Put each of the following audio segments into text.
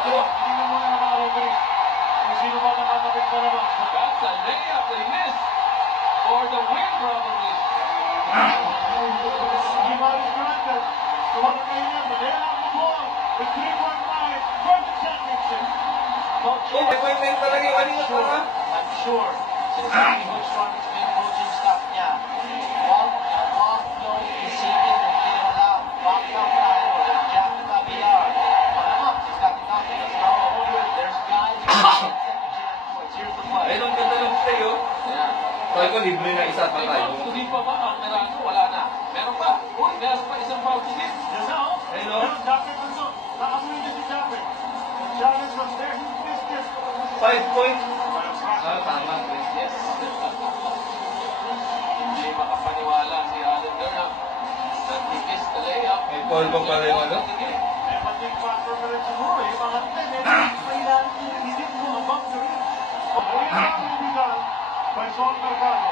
Tingnan muna ng mga referee. Kung sino ba nakakapit pa naman. That's a layup they missed for the win, probably. Gimaris granted. Tuwag na kayo yan. They have the ball. The 3-1-5 for the championship. May talaga yung kanina pa nga. I'm sure. Sinasabi ni Coach Ron, yung coaching staff niya. Off flow, isipin, hindi na lang. Back down tayo. There's Jack Tabiar. Panamap, he's got the confidence in our order. There's guys who can second chance points. Here's the play. Ayun ang ganda ng play, oh. Yeah. Sabi ko, libre na isa pa May tayo. foul, hindi pa ba ang Merano? Wala na. Meron pa. Uy, meron pa isang foul to hit. Yes, now. Ayun, oh. Meron Jacket Manson. Nakamuhin niya si Jacket. The challenge was there. He missed this. 5 points. Ah, Tama. Yes. Hindi makapaniwala si Allen Durham. That he missed the layup. May foul pa pala yung ano? may mating factor pa rin siguro. Yung mga kailangan hindi mo above the rim. Ayun ang ibigan by Son Mercado.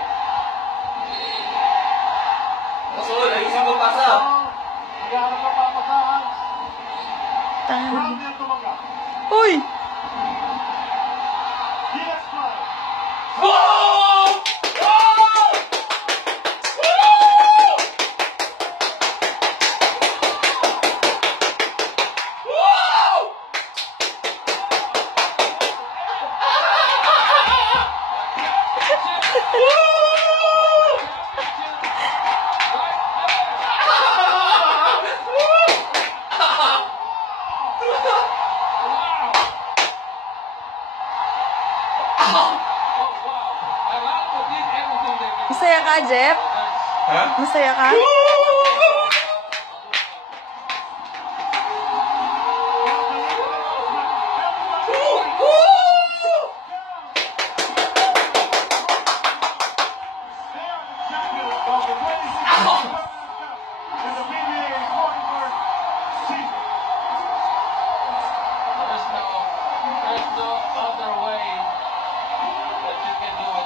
Kasul, ayusin mo pasa. Naghahanap ka papasahan. Tama. Brown yan tumaga. Uy! Diaz Prime. Wow! Masaya ka, Jeff? Ha? Masaya ka?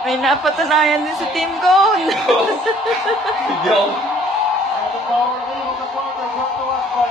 May napatunayan din sa team ko. Hindi ako. The power of the quarter brought to us by